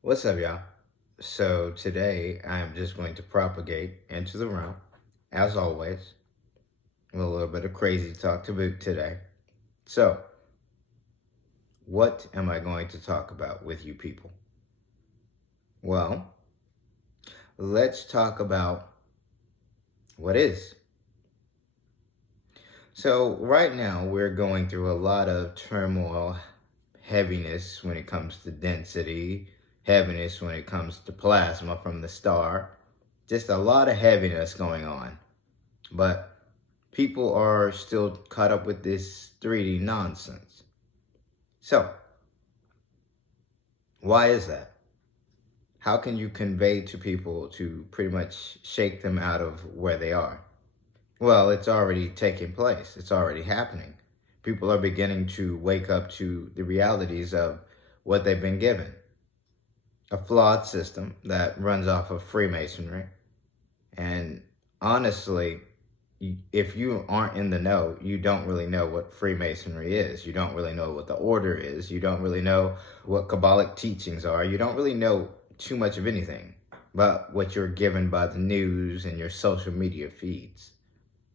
What's up, y'all? So today I'm just going to propagate into the room, as always, with a little bit of crazy talk to boot today. So, what am I going to talk about with you people? Well, let's talk about what is. So, right now we're going through a lot of turmoil, heaviness when it comes to density, heaviness when it comes to plasma from the star. Just a lot of heaviness going on. But people are still caught up with this 3D nonsense. So, why is that? How can you convey to people to pretty much shake them out of where they are? Well, it's already taking place. It's already happening. People are beginning to wake up to the realities of what they've been given. A flawed system that runs off of Freemasonry. And honestly, if you aren't in the know, you don't really know what Freemasonry is. You don't really know what the order is. You don't really know what Kabbalic teachings are. You don't really know too much of anything but what you're given by the news and your social media feeds.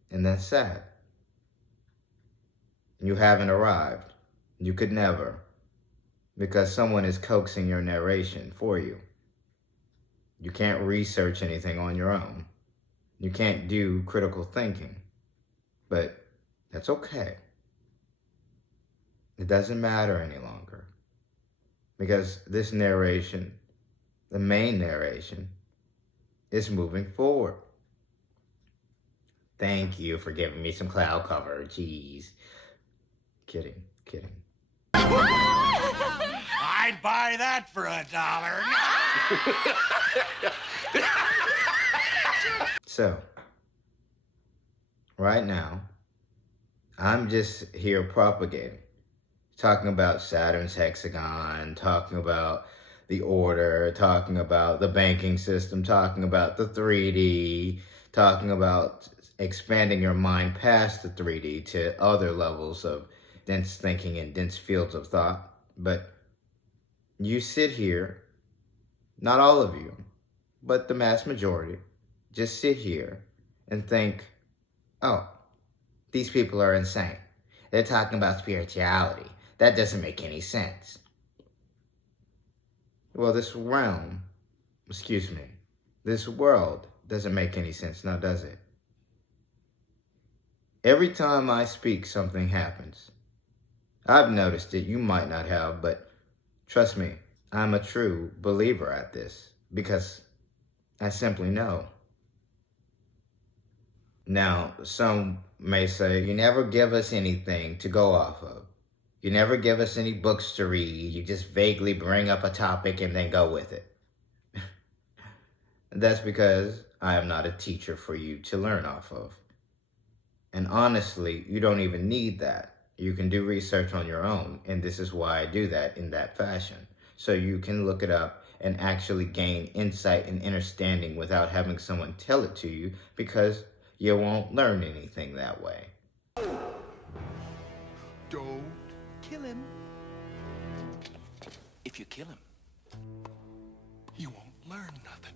And that's sad. You haven't arrived. You could never, because someone is coaxing your narration for you. You can't research anything on your own. You can't do critical thinking, but that's okay. It doesn't matter any longer because this narration, the main narration, is moving forward. Thank you for giving me some cloud cover. Jeez. Kidding. I'd buy that for $1. So, right now, I'm just here propagating, talking about Saturn's hexagon, talking about the order, talking about the banking system, talking about the 3D, talking about expanding your mind past the 3D to other levels of dense thinking and dense fields of thought. But you sit here, not all of you, but the mass majority, just sit here and think, oh, these people are insane. They're talking about spirituality. That doesn't make any sense. Well, this world doesn't make any sense now, does it? Every time I speak, something happens. I've noticed it, you might not have, but trust me, I'm a true believer at this because I simply know. Now, some may say, you never give us anything to go off of. You never give us any books to read. You just vaguely bring up a topic and then go with it. That's because I am not a teacher for you to learn off of. And honestly, you don't even need that. You can do research on your own, and this is why I do that in that fashion. So you can look it up and actually gain insight and understanding without having someone tell it to you, because you won't learn anything that way. Don't kill him. If you kill him, you won't learn nothing.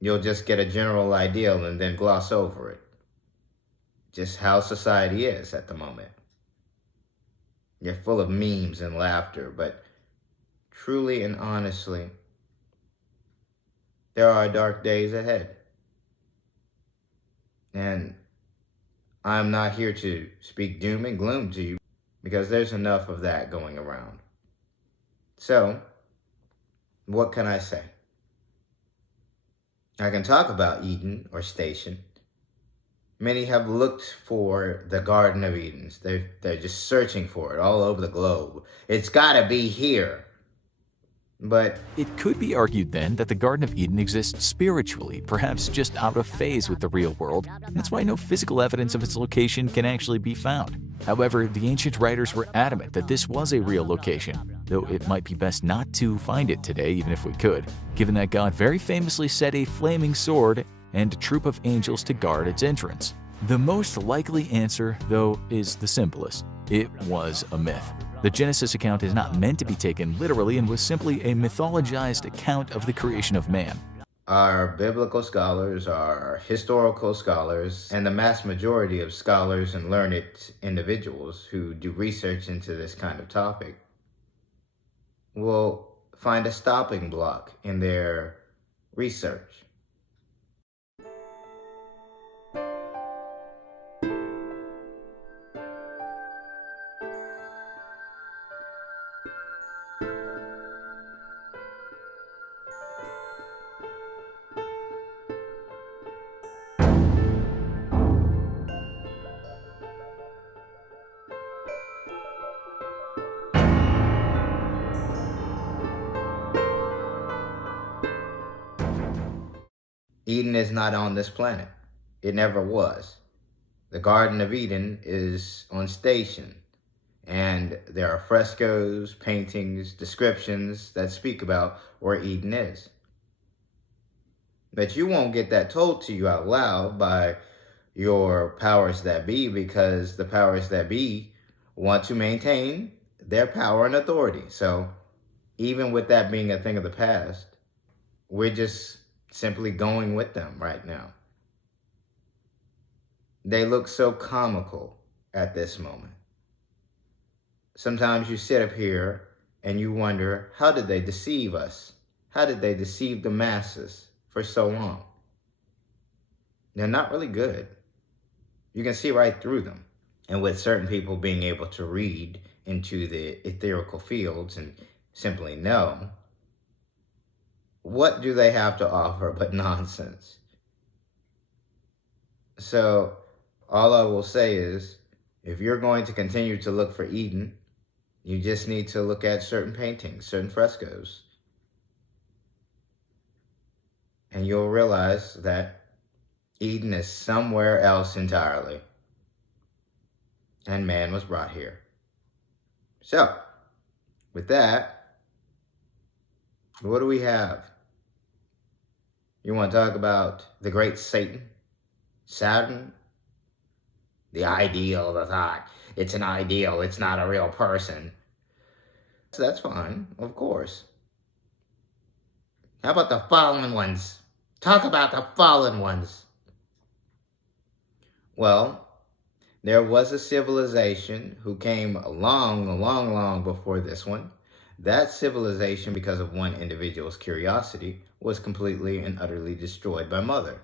You'll just get a general idea and then gloss over it. Just how society is at the moment. You're full of memes and laughter, but truly and honestly, there are dark days ahead. And I'm not here to speak doom and gloom to you because there's enough of that going around. So, what can I say? I can talk about Eden or station. Many have looked for the Garden of Eden. They're just searching for it all over the globe. It's gotta be here. But It could be argued then that the Garden of Eden exists spiritually, perhaps just out of phase with the real world. That's why no physical evidence of its location can actually be found. However, the ancient writers were adamant that this was a real location, though it might be best not to find it today even if we could, given that God very famously set a flaming sword and a troop of angels to guard its entrance. The most likely answer, though, is the simplest. It was a myth. The Genesis account is not meant to be taken literally and was simply a mythologized account of the creation of man. Our biblical scholars, our historical scholars, and the mass majority of scholars and learned individuals who do research into this kind of topic will find a stopping block in their research. Eden is not on this planet. It never was. The Garden of Eden is on station, and there are frescoes, paintings, descriptions that speak about where Eden is. But you won't get that told to you out loud by your powers that be, because the powers that be want to maintain their power and authority. So even with that being a thing of the past, we're just simply going with them right now. They look so comical at this moment. Sometimes you sit up here and you wonder, how did they deceive us? How did they deceive the masses for so long? They're not really good. You can see right through them. And with certain people being able to read into the etherical fields and simply know, what do they have to offer but nonsense? So all I will say is, if you're going to continue to look for Eden, you just need to look at certain paintings, certain frescoes. And you'll realize that Eden is somewhere else entirely. And man was brought here. So, with that, what do we have? You want to talk about the great Satan? Saturn? The ideal, the thought. It's an ideal, it's not a real person. So that's fine, of course. How about the fallen ones? Talk about the fallen ones. Well, there was a civilization who came long before this one. That civilization, because of one individual's curiosity, was completely and utterly destroyed by Mother.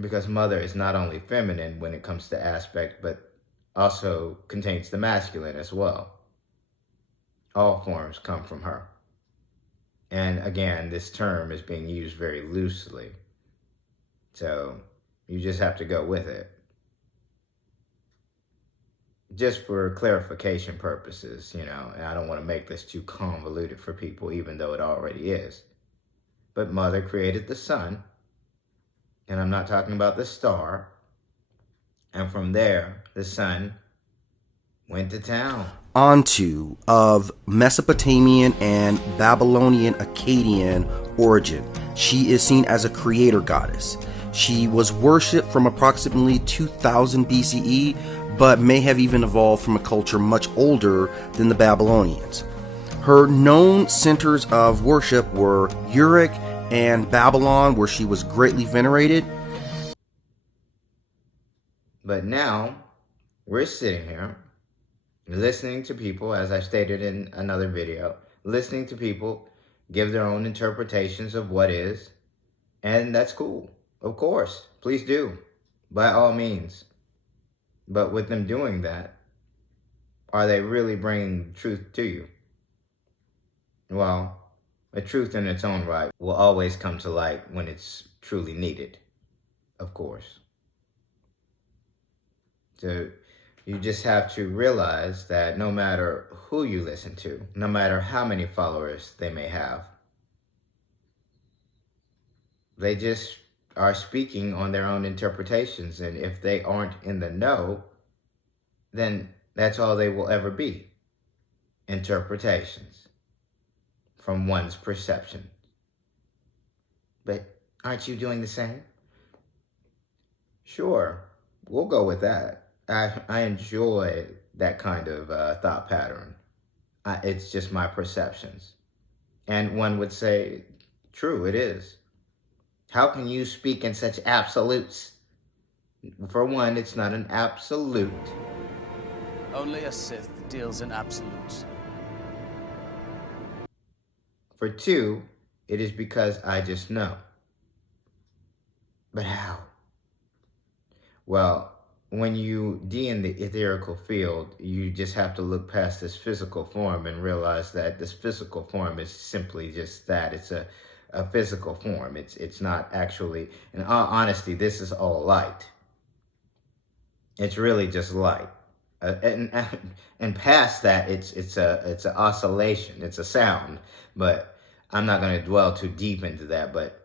Because Mother is not only feminine when it comes to aspect, but also contains the masculine as well. All forms come from her. And again, this term is being used very loosely. So you just have to go with it. Just for clarification purposes, and I don't want to make this too convoluted for people, even though it already is. But Mother created the sun, and I'm not talking about the star. And from there, the sun went to town. Onto of Mesopotamian and Babylonian Akkadian origin. She is seen as a creator goddess. She was worshipped from approximately 2000 BCE, but may have even evolved from a culture much older than the Babylonians. Her known centers of worship were Uruk and Babylon, where she was greatly venerated. But now, we're sitting here, listening to people, as I stated in another video, listening to people give their own interpretations of what is, and that's cool. Of course, please do, by all means. But with them doing that, are they really bringing truth to you? Well, a truth in its own right will always come to light when it's truly needed, of course. So you just have to realize that no matter who you listen to, no matter how many followers they may have, they just are speaking on their own interpretations. And if they aren't in the know, then that's all they will ever be. Interpretations from one's perception. But aren't you doing the same? Sure, we'll go with that. I enjoy that kind of thought pattern. It's just my perceptions. And one would say, true, it is. How can you speak in such absolutes? For one, it's not an absolute. Only a Sith deals in absolutes. For two, it is because I just know. But how? Well, when you D in the etherical field, you just have to look past this physical form and realize that this physical form is simply just that. It's a physical form. It's not actually, in all honesty, this is all light. It's really just light. And past that, it's an oscillation. It's a sound. But I'm not going to dwell too deep into that. But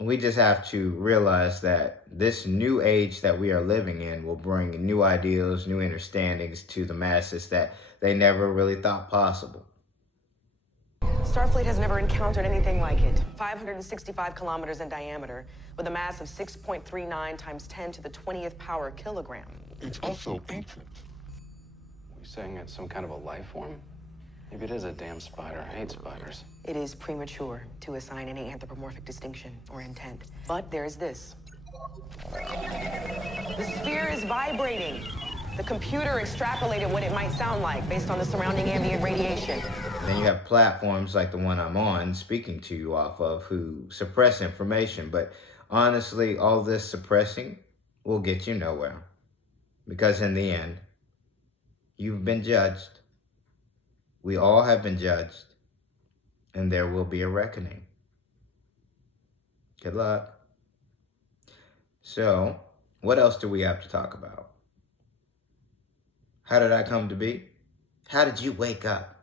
we just have to realize that this new age that we are living in will bring new ideals, new understandings to the masses that they never really thought possible. Starfleet has never encountered anything like it. 565 kilometers in diameter, with a mass of 6.39 times 10 to the 20th power kilogram. It's also ancient. Are you saying it's some kind of a life form? Maybe it is a damn spider. I hate spiders. It is premature to assign any anthropomorphic distinction or intent. But there's this. The sphere is vibrating. The computer extrapolated what it might sound like based on the surrounding ambient radiation. Then you have platforms like the one I'm on speaking to you off of who suppress information. But honestly, all this suppressing will get you nowhere. Because in the end, you've been judged. We all have been judged. And there will be a reckoning. Good luck. So, what else do we have to talk about? How did I come to be? How did you wake up?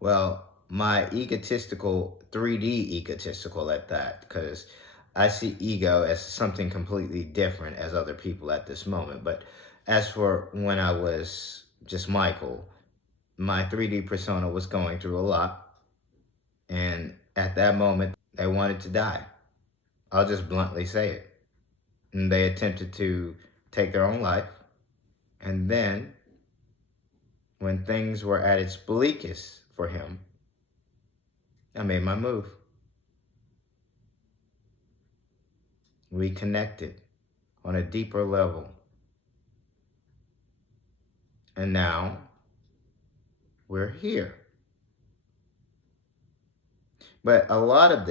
Well, my egotistical, 3D egotistical at that, because I see ego as something completely different as other people at this moment. But as for when I was just MiKa'El, my 3D persona was going through a lot. And at that moment, they wanted to die. I'll just bluntly say it. And they attempted to take their own life. And then, when things were at its bleakest for him, I made my move. We connected on a deeper level. And now, we're here. But a lot of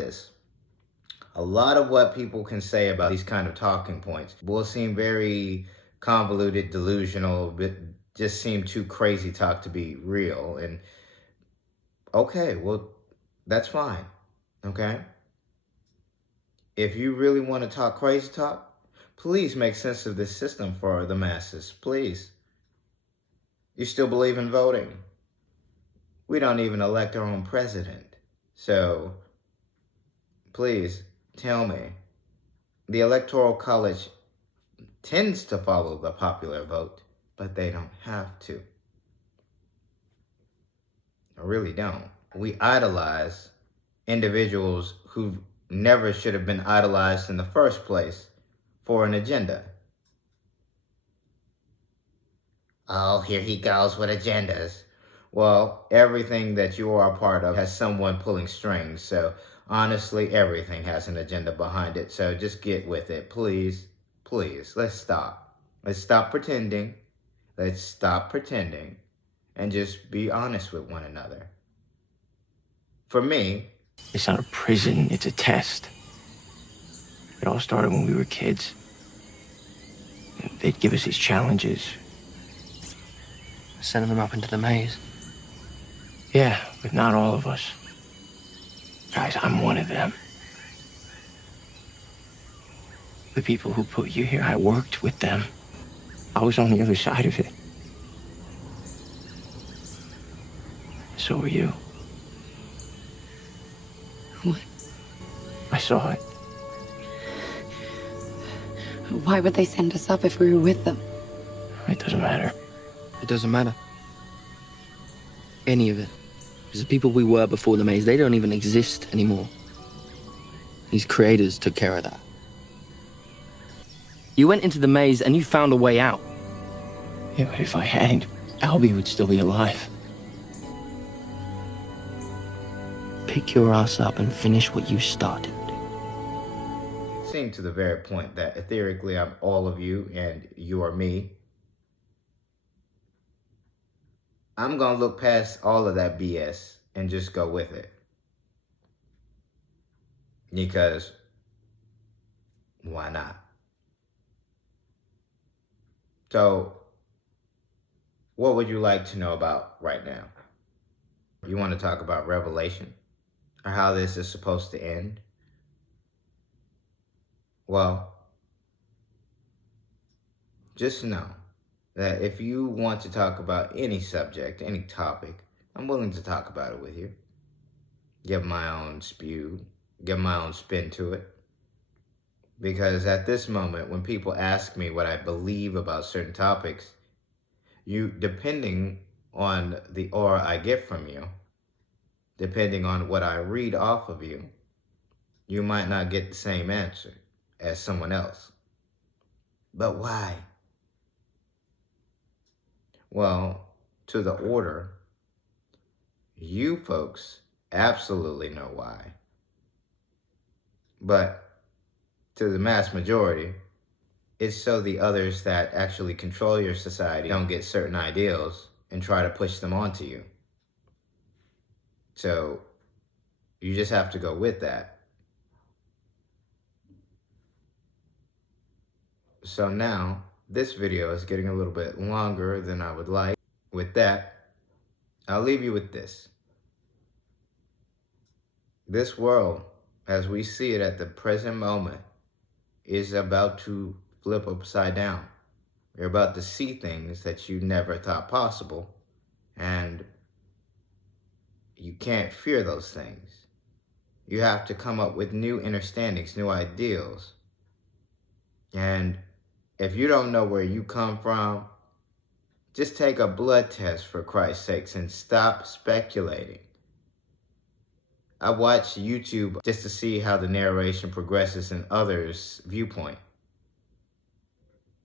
what people can say about these kind of talking points will seem very convoluted, delusional, but just seem too crazy talk to be real. And okay, well, that's fine, okay? If you really want to talk crazy talk, please make sense of this system for the masses, please. You still believe in voting? We don't even elect our own president. So, please tell me, the Electoral College tends to follow the popular vote, but they don't have to. I really don't. We idolize individuals who never should have been idolized in the first place for an agenda. Oh, here he goes with agendas. Well, everything that you are a part of has someone pulling strings. So honestly, everything has an agenda behind it. So just get with it, please. Please, let's stop. Let's stop pretending. Let's stop pretending and just be honest with one another. For me, it's not a prison, it's a test. It all started when we were kids. They'd give us these challenges. Sending them up into the maze. Yeah, but not all of us. Guys, I'm one of them. The people who put you here, I worked with them. I was on the other side of it. So were you. What? I saw it. Why would they send us up if we were with them? It doesn't matter. It doesn't matter. Any of it. Because the people we were before the maze, they don't even exist anymore. These creators took care of that. You went into the maze and you found a way out. Yeah, but if I hadn't, Albie would still be alive. Pick your ass up and finish what you started. Seeing to the very point that etherically I'm all of you and you are me, I'm gonna look past all of that BS and just go with it. Because why not? So, what would you like to know about right now? You want to talk about Revelation or how this is supposed to end? Well, just know that if you want to talk about any subject, any topic, I'm willing to talk about it with you. Give my own spew, give my own spin to it. Because at this moment, when people ask me what I believe about certain topics, depending on the aura I get from you, depending on what I read off of you, you might not get the same answer as someone else. But why? Well, to the order, you folks absolutely know why. But to the mass majority, it's so the others that actually control your society don't get certain ideals and try to push them onto you. So you just have to go with that. So now, this video is getting a little bit longer than I would like. With that, I'll leave you with this. This world, as we see it at the present moment, is about to flip upside down. You're about to see things that you never thought possible, and you can't fear those things. You have to come up with new understandings, new ideals. And if you don't know where you come from, just take a blood test for Christ's sakes and stop speculating. I watch YouTube just to see how the narration progresses in others' viewpoint.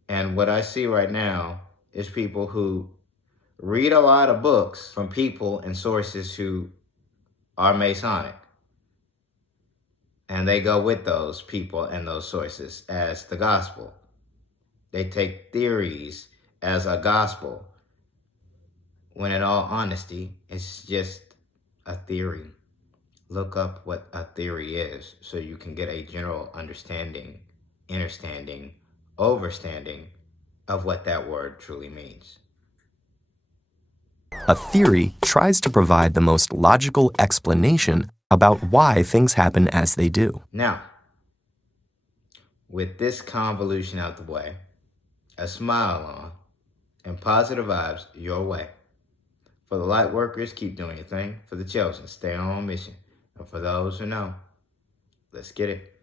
And what I see right now is people who read a lot of books from people and sources who are Masonic. And they go with those people and those sources as the gospel. They take theories as a gospel, when in all honesty, it's just a theory. Look up what a theory is so you can get a general understanding, overstanding of what that word truly means. A theory tries to provide the most logical explanation about why things happen as they do. Now, with this convolution out the way, a smile on, and positive vibes your way. For the light workers, keep doing your thing. For the chosen, stay on mission. And for those who know, let's get it.